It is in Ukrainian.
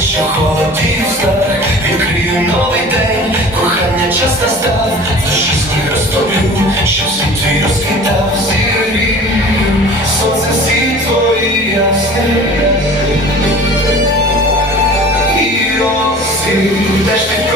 що холодів знак, відкрию новий день, кохання час настав, душі сніг розтоплю, щоб світ твій розквітав. Зірві, сонце всі твої ясні, і осінь, де ж ти